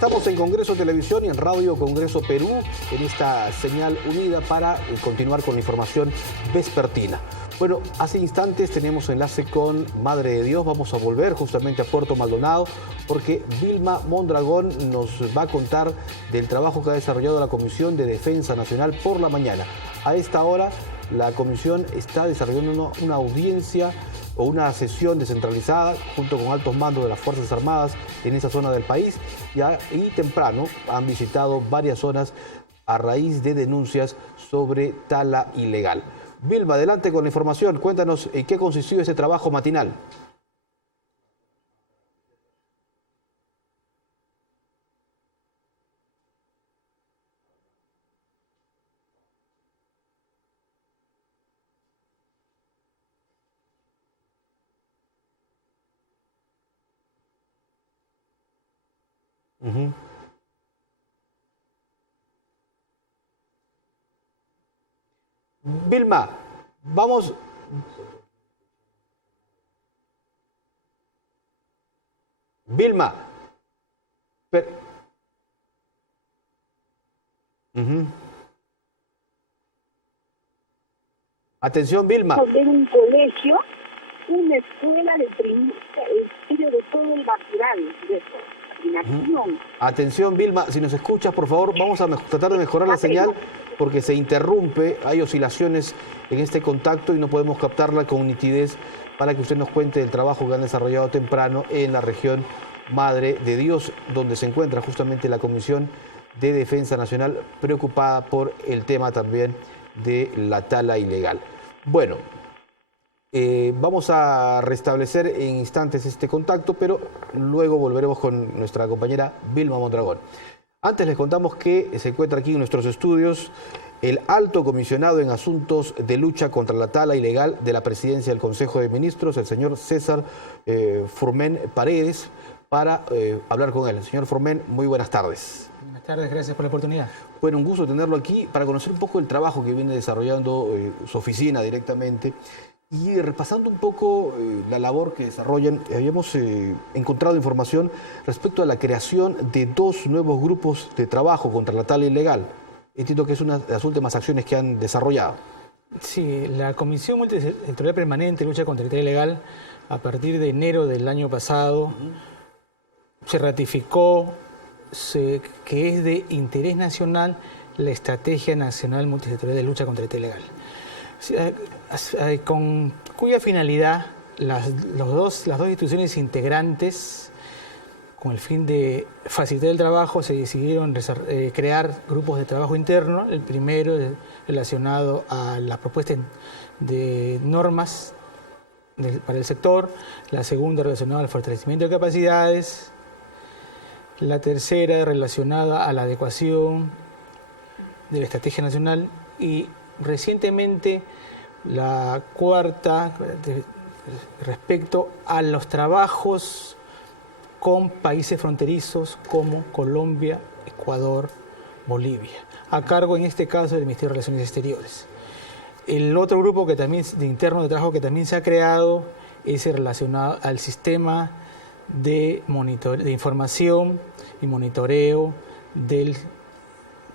Estamos en Congreso Televisión y en Radio Congreso Perú, en esta señal unida para continuar con la información vespertina. Bueno, hace instantes tenemos enlace con Madre de Dios. Vamos a volver justamente a Puerto Maldonado porque Vilma Mondragón nos va a contar del trabajo que ha desarrollado la Comisión de Defensa Nacional por la mañana. A esta hora la Comisión está desarrollando una audiencia o una sesión descentralizada junto con altos mandos de las Fuerzas Armadas en esa zona del país y temprano han visitado varias zonas a raíz de denuncias sobre tala ilegal. Vilma, adelante con la información. Cuéntanos en qué consistió ese trabajo matinal. Vilma, vamos. Vilma. Atención, Vilma. De un colegio, una escuela de estudio de todo el basural, de contaminación. Atención, Vilma, si nos escuchas, por favor, vamos a tratar de mejorar la señal porque se interrumpe, hay oscilaciones en este contacto y no podemos captarla con nitidez para que usted nos cuente el trabajo que han desarrollado temprano en la región Madre de Dios, donde se encuentra justamente la Comisión de Defensa Nacional preocupada por el tema también de la tala ilegal. Bueno, vamos a restablecer en instantes este contacto, pero luego volveremos con nuestra compañera Vilma Mondragón. Antes les contamos que se encuentra aquí en nuestros estudios el alto comisionado en asuntos de lucha contra la tala ilegal de la Presidencia del Consejo de Ministros, el señor César Formen Paredes, para hablar con él. Señor Formen, muy buenas tardes. Buenas tardes, gracias por la oportunidad. Bueno, un gusto tenerlo aquí para conocer un poco el trabajo que viene desarrollando su oficina directamente. Y repasando un poco la labor que desarrollan, habíamos encontrado información respecto a la creación de 2 nuevos grupos de trabajo contra la tala ilegal. Entiendo que es una de las últimas acciones que han desarrollado. Sí, la Comisión Multisectorial Permanente de Lucha contra la Tala Ilegal, a partir de enero del año pasado, se ratificó que es de interés nacional la Estrategia Nacional Multisectorial de Lucha contra la Tala Ilegal, con cuya finalidad las dos instituciones integrantes, con el fin de facilitar el trabajo, se decidieron crear grupos de trabajo interno. El primero relacionado a la propuesta de normas para el sector, la segunda relacionada al fortalecimiento de capacidades, la tercera relacionada a la adecuación de la estrategia nacional y recientemente la cuarta respecto a los trabajos con países fronterizos como Colombia, Ecuador, Bolivia, a cargo en este caso del Ministerio de Relaciones Exteriores. El otro grupo que también de interno de trabajo que también se ha creado es relacionado al sistema de información y monitoreo de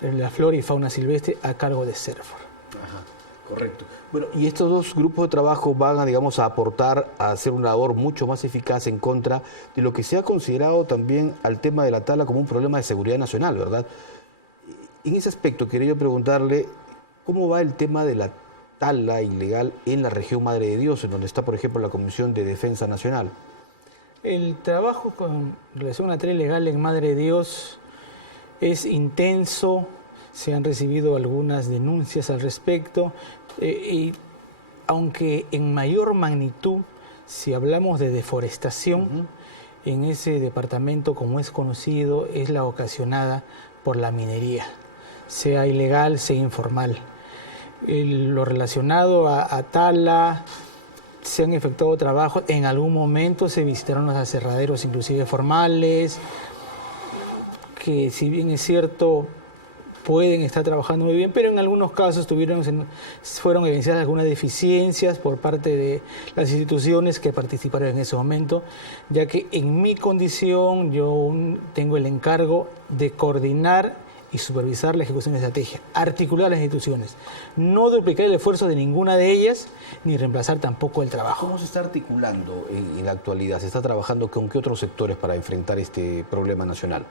la flora y fauna silvestre a cargo de CERFOR. Ajá, correcto. Bueno, y estos 2 grupos de trabajo van a, digamos, a aportar a hacer una labor mucho más eficaz en contra de lo que se ha considerado también al tema de la tala como un problema de seguridad nacional, ¿verdad? En ese aspecto quería yo preguntarle cómo va el tema de la tala ilegal en la región Madre de Dios, en donde está, por ejemplo, la Comisión de Defensa Nacional. El trabajo con relación a la tala ilegal en Madre de Dios es intenso. Se han recibido algunas denuncias al respecto y aunque en mayor magnitud, si hablamos de deforestación, en ese departamento, como es conocido, es la ocasionada por la minería, sea ilegal, sea informal. Lo relacionado a tala, se han efectuado trabajos, en algún momento se visitaron los aserraderos inclusive formales, que si bien es cierto, pueden estar trabajando muy bien, pero en algunos casos fueron evidenciadas algunas deficiencias por parte de las instituciones que participaron en ese momento, ya que en mi condición yo tengo el encargo de coordinar y supervisar la ejecución de estrategia, articular las instituciones, no duplicar el esfuerzo de ninguna de ellas, ni reemplazar tampoco el trabajo. ¿Cómo se está articulando en la actualidad? ¿Se está trabajando con qué otros sectores para enfrentar este problema nacional?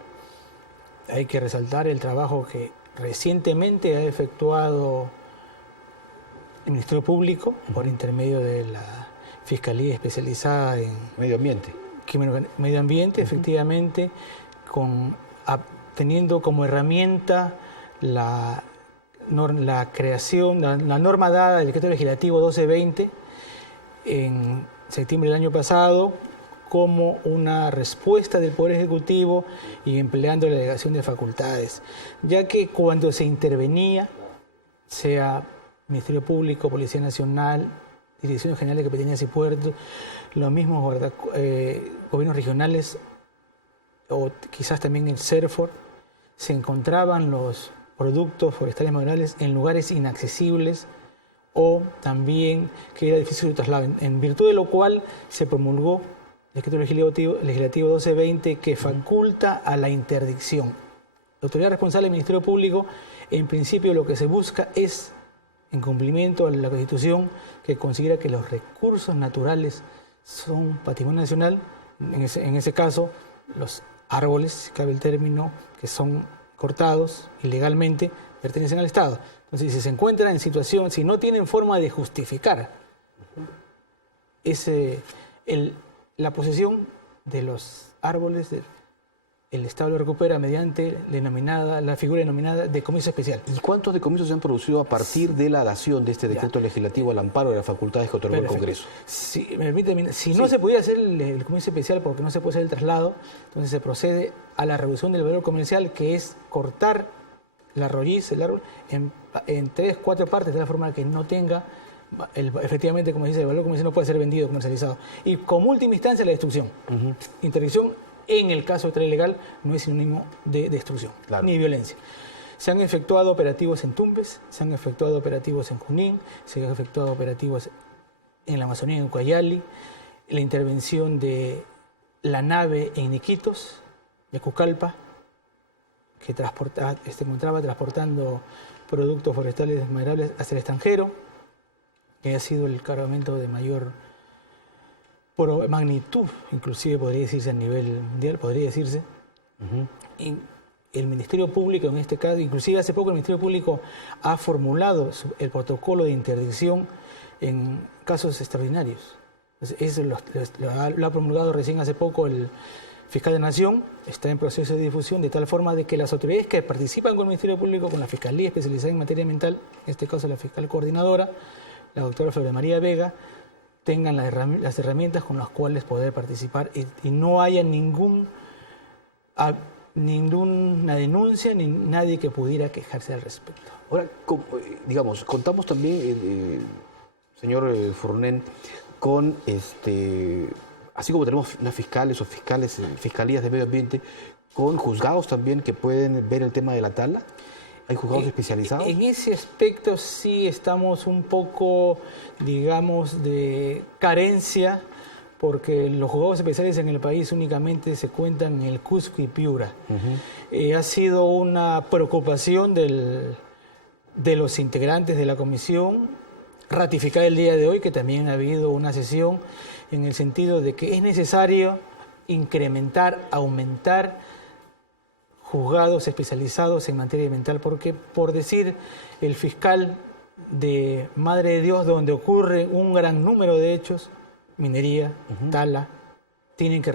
Hay que resaltar el trabajo que recientemente ha efectuado el Ministerio Público por intermedio de la Fiscalía Especializada en Medio Ambiente. Medio Ambiente, efectivamente, teniendo como herramienta la creación, la norma dada del Decreto Legislativo 1220 en septiembre del año pasado, como una respuesta del Poder Ejecutivo y empleando la delegación de facultades, ya que cuando se intervenía, sea Ministerio Público, Policía Nacional, Dirección General de Capitanías y Puertos, los mismos gobiernos regionales o quizás también el CERFOR, se encontraban los productos forestales minerales en lugares inaccesibles o también que era difícil de traslado, en virtud de lo cual se promulgó el Decreto Legislativo 1220 que faculta a la interdicción. La autoridad responsable del Ministerio Público, en principio lo que se busca es, en cumplimiento a la Constitución, que considera que los recursos naturales son patrimonio nacional, en ese caso los árboles, si cabe el término, que son cortados ilegalmente, pertenecen al Estado. Entonces, si se encuentran en situación, si no tienen forma de justificar la posesión de los árboles, el Estado lo recupera mediante la figura denominada decomiso especial. ¿Y cuántos decomisos se han producido a partir de la dación de este decreto legislativo al amparo de las facultades que otorgó el Congreso? Si me permite, no se podía hacer el decomiso especial porque no se puede hacer el traslado, entonces se procede a la reducción del valor comercial, que es cortar la rolliz, el árbol, en 3, 4 partes, de la forma que no tenga, efectivamente, como dice, el valor comercial no puede ser vendido, comercializado. Y como última instancia, la destrucción. Interdicción, en el caso de ilegal, no es sinónimo de destrucción, ni violencia. Se han efectuado operativos en Tumbes, se han efectuado operativos en Junín, se han efectuado operativos en la Amazonía, en Ucayali, la intervención de la nave en Iquitos, de Cucalpa, que se encontraba transportando productos forestales maderables hacia el extranjero, que ha sido el cargamento de mayor magnitud, inclusive podría decirse a nivel mundial, podría decirse. Y el Ministerio Público, en este caso, inclusive hace poco el Ministerio Público ha formulado el protocolo de interdicción en casos extraordinarios. Entonces, eso lo ha promulgado recién hace poco el Fiscal de Nación, está en proceso de difusión, de tal forma de que las autoridades que participan con el Ministerio Público, con la Fiscalía especializada en materia ambiental, en este caso la fiscal coordinadora, la doctora Flor María Vega, tengan las herramientas con las cuales poder participar y no haya ninguna denuncia ni nadie que pudiera quejarse al respecto. Ahora, digamos, contamos también, señor Fournén, con así como tenemos unas fiscales o fiscalías de medio ambiente, con juzgados también que pueden ver el tema de la tala. ¿Hay juzgados especializados? En ese aspecto sí estamos un poco, digamos, de carencia, porque los juzgados especiales en el país únicamente se cuentan en el Cusco y Piura. Ha sido una preocupación de los integrantes de la comisión ratificar el día de hoy que también ha habido una sesión en el sentido de que es necesario incrementar, aumentar juzgados especializados en materia ambiental, porque, por decir, el fiscal de Madre de Dios, donde ocurre un gran número de hechos, minería, tala, tienen que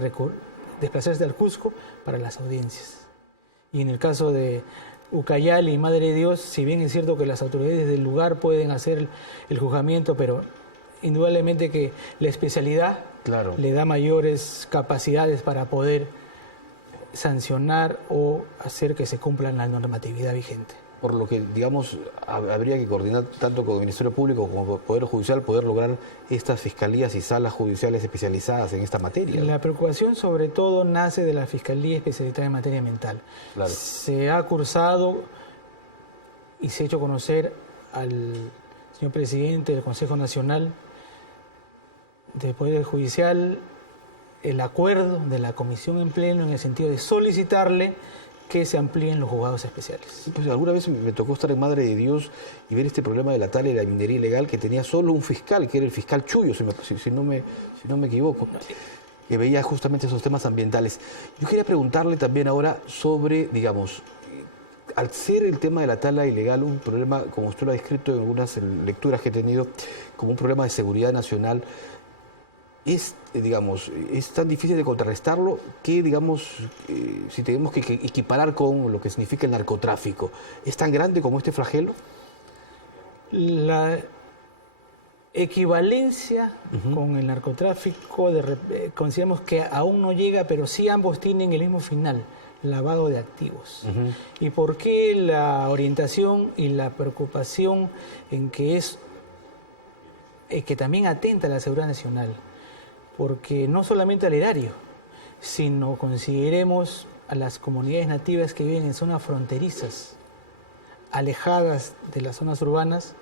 desplazarse al Cusco para las audiencias. Y en el caso de Ucayali y Madre de Dios, si bien es cierto que las autoridades del lugar pueden hacer el juzgamiento, pero indudablemente que la especialidad le da mayores capacidades para poder sancionar o hacer que se cumpla la normatividad vigente. Por lo que, digamos, habría que coordinar tanto con el Ministerio Público como con el Poder Judicial, poder lograr estas fiscalías y salas judiciales especializadas en esta materia. La preocupación sobre todo nace de la Fiscalía Especializada en Materia Ambiental. Se ha cursado y se ha hecho conocer al señor presidente del Consejo Nacional del Poder Judicial el acuerdo de la comisión en pleno en el sentido de solicitarle que se amplíen los juzgados especiales. Pues alguna vez me tocó estar en Madre de Dios y ver este problema de la tala y la minería ilegal que tenía solo un fiscal, que era el fiscal Chuyo, si no me equivoco, que veía justamente esos temas ambientales. Yo quería preguntarle también ahora sobre, digamos, al ser el tema de la tala ilegal un problema, como usted lo ha descrito en algunas lecturas que he tenido, como un problema de seguridad nacional, digamos, es tan difícil de contrarrestarlo que, digamos, si tenemos que equiparar con lo que significa el narcotráfico, ¿es tan grande como este flagelo? La equivalencia con el narcotráfico, consideramos que aún no llega, pero sí ambos tienen el mismo final, lavado de activos. ¿Y por qué la orientación y la preocupación en que que también atenta a la seguridad nacional? Porque no solamente al erario, sino consideremos a las comunidades nativas que viven en zonas fronterizas, alejadas de las zonas urbanas,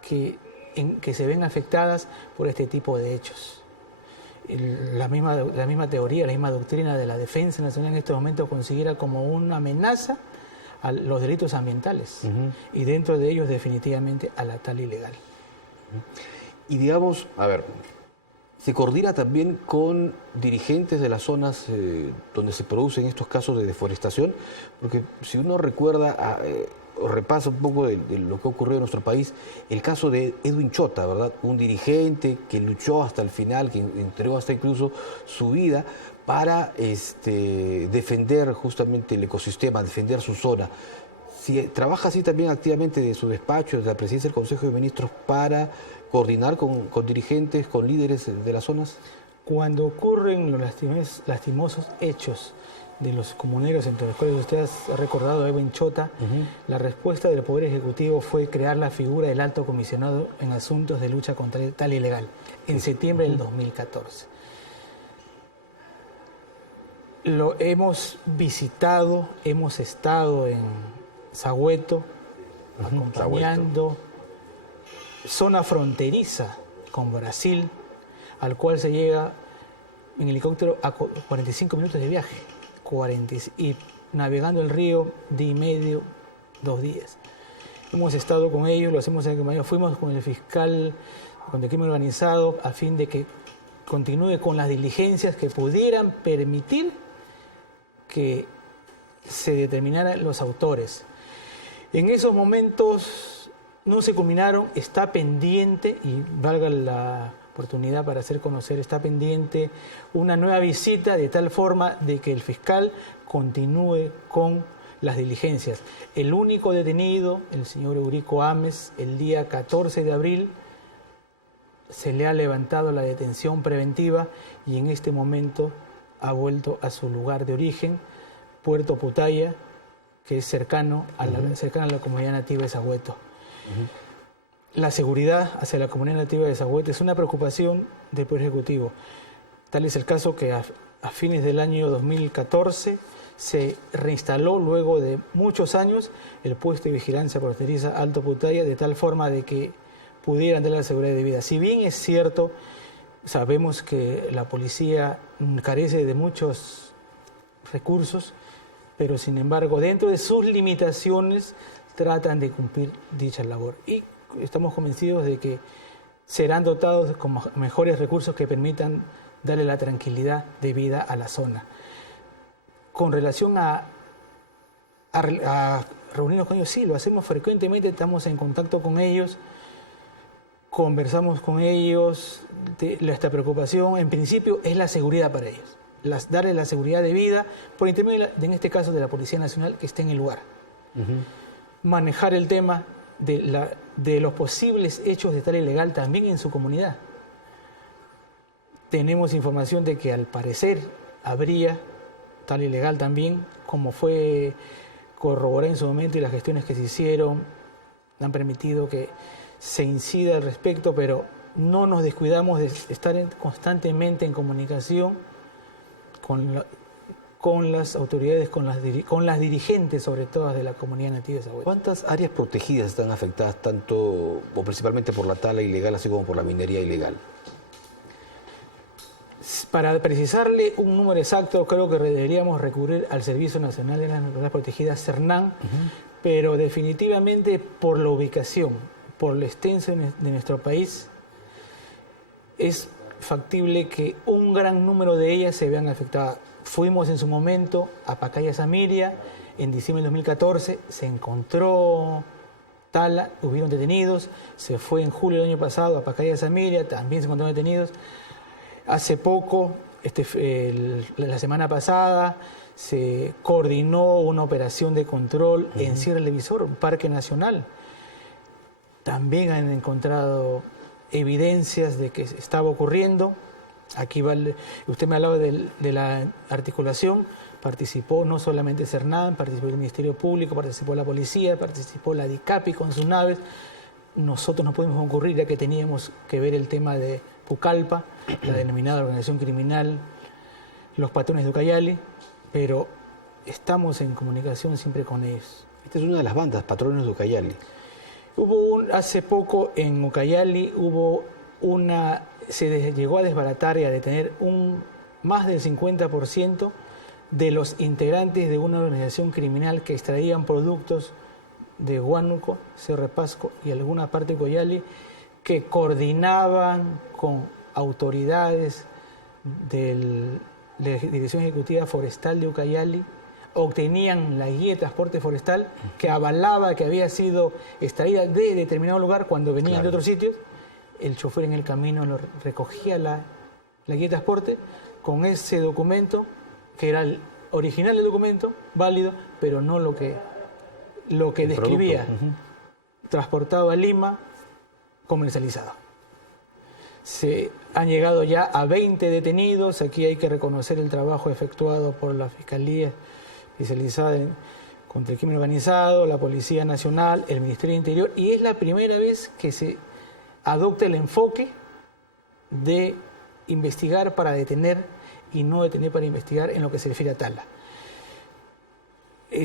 que se ven afectadas por este tipo de hechos. La misma teoría, la misma doctrina de la defensa nacional en estos momentos considera como una amenaza a los delitos ambientales y dentro de ellos definitivamente a la tala ilegal. Y digamos, a ver, ¿se coordina también con dirigentes de las zonas donde se producen estos casos de deforestación? Porque si uno recuerda o repasa un poco de lo que ha ocurrido en nuestro país, el caso de Edwin Chota, ¿verdad? Un dirigente que luchó hasta el final, que entregó hasta incluso su vida para defender justamente el ecosistema, defender su zona. Si trabaja así también activamente de su despacho, de la presidencia del Consejo de Ministros, para coordinar con dirigentes, con líderes de las zonas. Cuando ocurren los lastimosos hechos de los comuneros, entre los cuales usted ha recordado a Edwin Chota, la respuesta del Poder Ejecutivo fue crear la figura del Alto Comisionado en Asuntos de Lucha contra el Tala Ilegal, en septiembre del 2014. Lo hemos visitado, hemos estado en Sahueto, acompañando zona fronteriza con Brasil, al cual se llega en helicóptero a 45 minutos de viaje, y navegando el río día y medio, 2 días. Hemos estado con ellos, los hemos acompañado, fuimos con el fiscal contra el crimen organizado a fin de que continúe con las diligencias que pudieran permitir que se determinaran los autores. En esos momentos no se culminaron, está pendiente, y valga la oportunidad para hacer conocer, está pendiente una nueva visita de tal forma de que el fiscal continúe con las diligencias. El único detenido, el señor Eurico Ames, el día 14 de abril se le ha levantado la detención preventiva y en este momento ha vuelto a su lugar de origen, Puerto Putaya, que es cercano a la comunidad nativa de Sahueto. La seguridad hacia la comunidad nativa de Sahueto es una preocupación del Poder Ejecutivo. Tal es el caso que a fines del año 2014 se reinstaló, luego de muchos años, el puesto de vigilancia fronteriza Alto Putaya, de tal forma de que pudieran dar la seguridad debida. Si bien es cierto, sabemos que la policía carece de muchos recursos, pero sin embargo, dentro de sus limitaciones, tratan de cumplir dicha labor. Y estamos convencidos de que serán dotados con mejores recursos que permitan darle la tranquilidad de vida a la zona. Con relación a reunirnos con ellos, sí, lo hacemos frecuentemente, estamos en contacto con ellos, conversamos con ellos. Esta preocupación, en principio, es la seguridad para ellos. Darle la seguridad de vida por intermedio, en este caso, de la Policía Nacional que esté en el lugar. Manejar el tema de los posibles hechos de tala ilegal también en su comunidad. Tenemos información de que al parecer habría tala ilegal también, como fue corroborado en su momento, y las gestiones que se hicieron han permitido que se incida al respecto, pero no nos descuidamos de estar constantemente en comunicación con las autoridades, con las dirigentes, sobre todo de la comunidad nativa de Zahueta. ¿Cuántas áreas protegidas están afectadas tanto o principalmente por la tala ilegal así como por la minería ilegal? Para precisarle un número exacto, creo que deberíamos recurrir al Servicio Nacional de las Naturalezas Protegidas, CERNAN, pero definitivamente por la ubicación, por lo extenso de nuestro país, es factible que un gran número de ellas se vean afectadas. Fuimos en su momento a Pacaya Samiria, en diciembre de 2014, se encontró tala, hubieron detenidos, se fue en julio del año pasado a Pacaya Samiria, también se encontraron detenidos. Hace poco, la semana pasada, se coordinó una operación de control en Sierra del Visor, un parque nacional. También han encontrado evidencias de que estaba ocurriendo. Aquí usted me hablaba de la articulación, participó no solamente CERNAN, participó el Ministerio Público, participó la Policía, participó la DICAPI con sus naves. Nosotros no pudimos concurrir ya que teníamos que ver el tema de Pucallpa, la denominada organización criminal, los patrones de Ucayali, pero estamos en comunicación siempre con ellos. Esta es una de las bandas, Patrones de Ucayali. Hace poco en Ucayali se llegó a desbaratar y a detener más del 50% de los integrantes de una organización criminal que extraían productos de Huánuco, Cerro de Pasco y alguna parte de Ucayali, que coordinaban con autoridades de la Dirección Ejecutiva Forestal de Ucayali, obtenían la guía de transporte forestal que avalaba que había sido extraída de determinado lugar cuando venían de otros sitios. El chofer en el camino recogía la guía de transporte con ese documento, que era el original del documento, válido, pero no lo que describía, transportado a Lima, comercializado. Se han llegado ya a 20 detenidos. Aquí hay que reconocer el trabajo efectuado por la Fiscalía especializada contra el crimen organizado, la Policía Nacional, el Ministerio del Interior, y es la primera vez que se adopta el enfoque de investigar para detener y no detener para investigar en lo que se refiere a tala.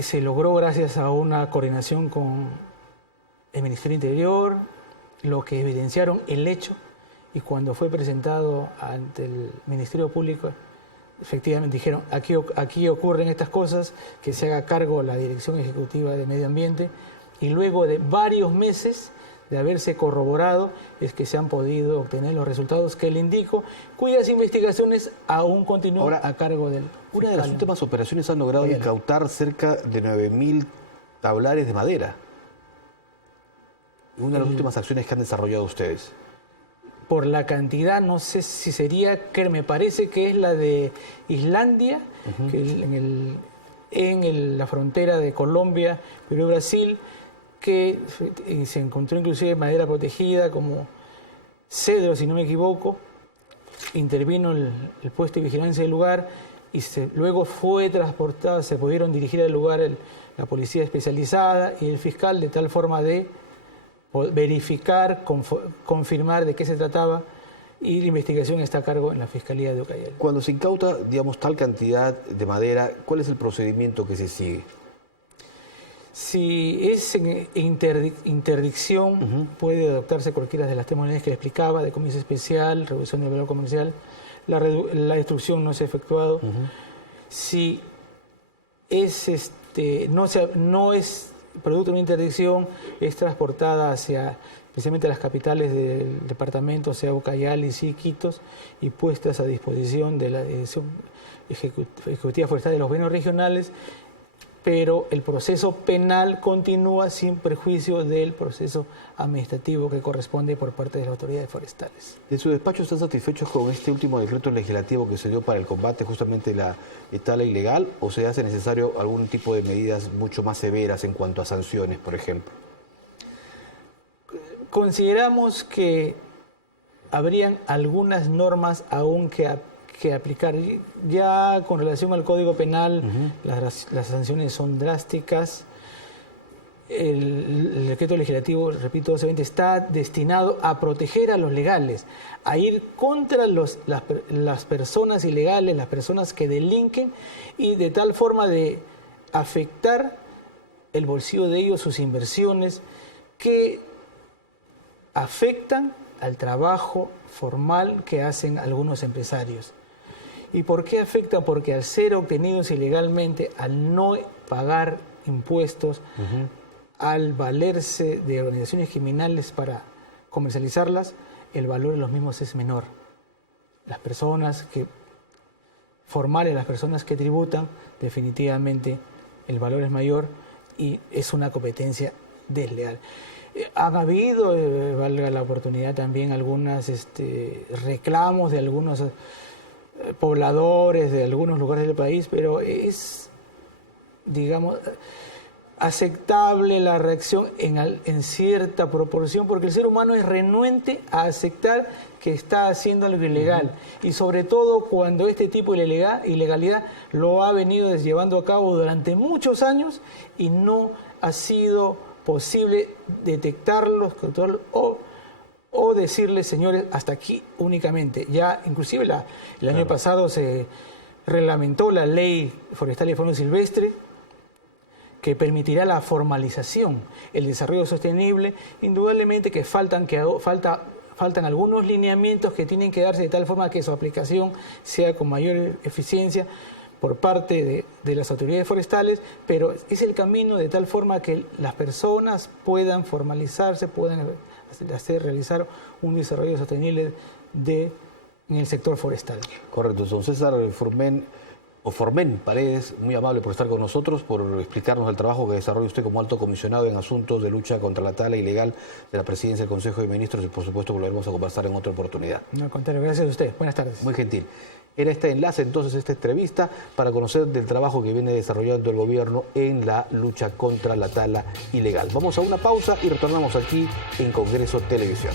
Se logró gracias a una coordinación con el Ministerio del Interior, lo que evidenciaron el hecho, y cuando fue presentado ante el Ministerio Público, efectivamente dijeron, aquí ocurren estas cosas, que se haga cargo la Dirección Ejecutiva de Medio Ambiente, y luego de varios meses de haberse corroborado, es que se han podido obtener los resultados que le indico, cuyas investigaciones aún continúan a cargo del fiscal. Una de las últimas operaciones han logrado incautar cerca de 9.000 tablares de madera. Una de las últimas acciones que han desarrollado ustedes. Por la cantidad, no sé si sería, que me parece que es la de Islandia, que en la frontera de Colombia, Perú y Brasil, que se encontró inclusive madera protegida como cedro, si no me equivoco. Intervino el puesto de vigilancia del lugar y luego fue transportada, se pudieron dirigir al lugar la policía especializada y el fiscal, de tal forma de verificar, confirmar de qué se trataba, y la investigación está a cargo en la Fiscalía de Ucayali. Cuando se incauta, digamos, tal cantidad de madera, ¿cuál es el procedimiento que se sigue? Si es en interdicción, puede adoptarse cualquiera de las tres modalidades que le explicaba, decomiso especial, reducción del valor comercial, la destrucción no se ha efectuado. Si es no es producto de una interdicción, es transportada especialmente a las capitales del departamento, sea Ucayali, sí, Iquitos, y puestas a disposición de la Dirección Ejecutiva Forestal de los Gobiernos Regionales, pero el proceso penal continúa sin perjuicio del proceso administrativo que corresponde por parte de las autoridades forestales. ¿De su despacho están satisfechos con este último decreto legislativo que se dio para el combate justamente la tala ilegal, o se hace necesario algún tipo de medidas mucho más severas en cuanto a sanciones, por ejemplo? Consideramos que habrían algunas normas aún que aplicar. Ya con relación al Código Penal, las sanciones son drásticas. el decreto legislativo, repito, 1220, está destinado a proteger a los legales, a ir contra las personas ilegales, las personas que delinquen, y de tal forma de afectar el bolsillo de ellos, sus inversiones, que afectan al trabajo formal que hacen algunos empresarios. ¿Y por qué afecta? Porque al ser obtenidos ilegalmente, al no pagar impuestos, al valerse de organizaciones criminales para comercializarlas, el valor de los mismos es menor. Las personas formales, las personas que tributan, definitivamente el valor es mayor y es una competencia desleal. Han habido, valga la oportunidad también, algunos reclamos de algunos pobladores de algunos lugares del país, pero es, digamos, aceptable la reacción en cierta proporción, porque el ser humano es renuente a aceptar que está haciendo algo ilegal, y sobre todo cuando este tipo de ilegalidad lo ha venido llevando a cabo durante muchos años y no ha sido posible detectarlos, controlarlos o decirles, señores, hasta aquí únicamente. Ya inclusive el año pasado se reglamentó la ley forestal y fauna silvestre, que permitirá la formalización, el desarrollo sostenible. Indudablemente que faltan algunos lineamientos que tienen que darse de tal forma que su aplicación sea con mayor eficiencia por parte de las autoridades forestales, pero es el camino de tal forma que las personas puedan formalizarse, puedan realizar un desarrollo sostenible en el sector forestal. Correcto. Don César Formen Paredes, muy amable por estar con nosotros, por explicarnos el trabajo que desarrolla usted como alto comisionado en asuntos de lucha contra la tala ilegal de la Presidencia del Consejo de Ministros, y por supuesto que lo vamos a conversar en otra oportunidad. No, al contrario, gracias a usted. Buenas tardes. Muy gentil. Era este enlace, entonces, esta entrevista para conocer del trabajo que viene desarrollando el gobierno en la lucha contra la tala ilegal. Vamos a una pausa y retornamos aquí en Congreso Televisión.